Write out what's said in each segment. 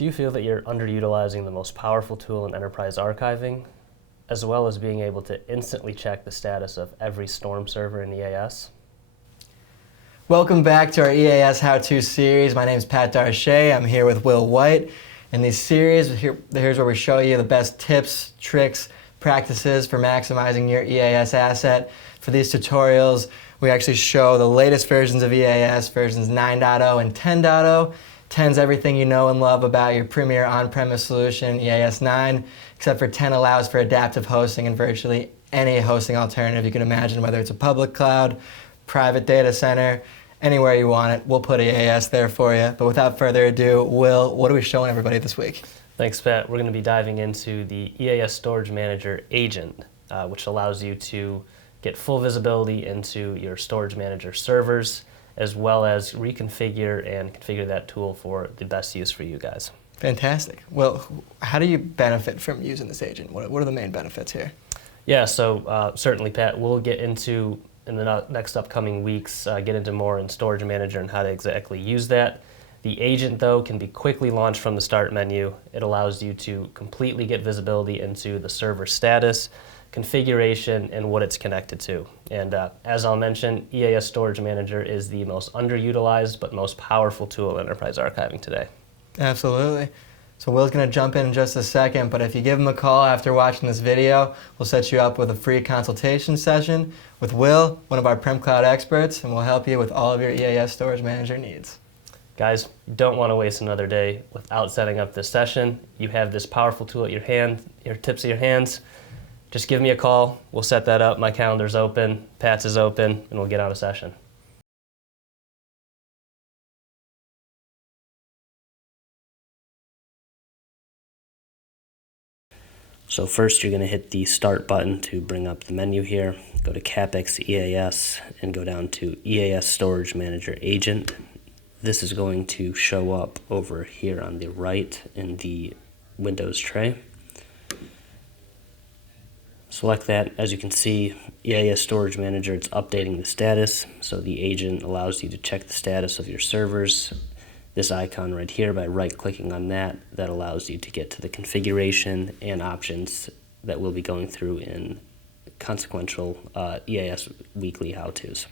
Do you feel that you're underutilizing the most powerful tool in enterprise archiving, as well as being able to instantly check the status of every storm server in EAS? Welcome back to our EAS How-To series. My name is Pat Darche. I'm here with Will White. In these series, here's where we show you the best tips, tricks, practices for maximizing your EAS asset. For these tutorials, we actually show the latest versions of EAS, versions 9.0 and 10.0. 10's everything you know and love about your premier on-premise solution, EAS 9, except for 10 allows for adaptive hosting in virtually any hosting alternative you can imagine, whether it's a public cloud, private data center, anywhere you want it. We'll put EAS there for you. But without further ado, Will, what are we showing everybody this week? Thanks, Pat. We're going to be diving into the EAS Storage Manager agent, which allows you to get full visibility into your Storage Manager servers, as well as reconfigure and configure that tool for the best use for you guys. Fantastic. Well, how do you benefit from using this agent? What are the main benefits here? Yeah, so certainly, Pat, we'll get into, in the next upcoming weeks, get into more in Storage Manager and how to exactly use that. The agent, though, can be quickly launched from the Start menu. It allows you to completely get visibility into the server status, configuration, and what it's connected to. And as I'll mention, EAS Storage Manager is the most underutilized but most powerful tool in enterprise archiving today. Absolutely. So Will's going to jump in just a second, but if you give him a call after watching this video, we'll set you up with a free consultation session with Will, one of our Prem Cloud experts, and we'll help you with all of your EAS Storage Manager needs. Guys, you don't want to waste another day without setting up this session. You have this powerful tool at your tips of your hands. Just give me a call. We'll set that up. My calendar's open, Pat's is open, and we'll get on a session. So first you're going to hit the Start button to bring up the menu here. Go to CapEx EAS and go down to EAS Storage Manager Agent. This is going to show up over here on the right in the Windows tray. Select that. As you can see, EAS Storage Manager, it's updating the status. So the agent allows you to check the status of your servers. This icon right here, by right-clicking on that, that allows you to get to the configuration and options that we'll be going through in consequential EAS weekly how-tos.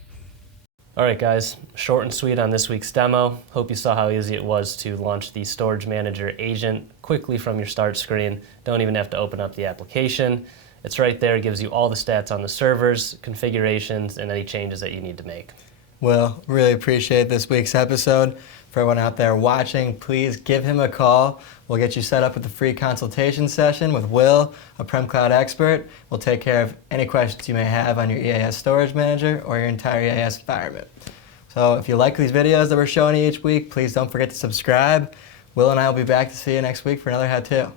All right, guys, short and sweet on this week's demo. Hope you saw how easy it was to launch the Storage Manager agent quickly from your start screen. Don't even have to open up the application. It's right there. It gives you all the stats on the servers, configurations, and any changes that you need to make. Well, really appreciate this week's episode. For everyone out there watching, please give him a call. We'll get you set up with a free consultation session with Will, a Prem Cloud expert. We'll take care of any questions you may have on your EAS Storage Manager or your entire EAS environment. So if you like these videos that we're showing you each week, please don't forget to subscribe. Will and I will be back to see you next week for another how-to.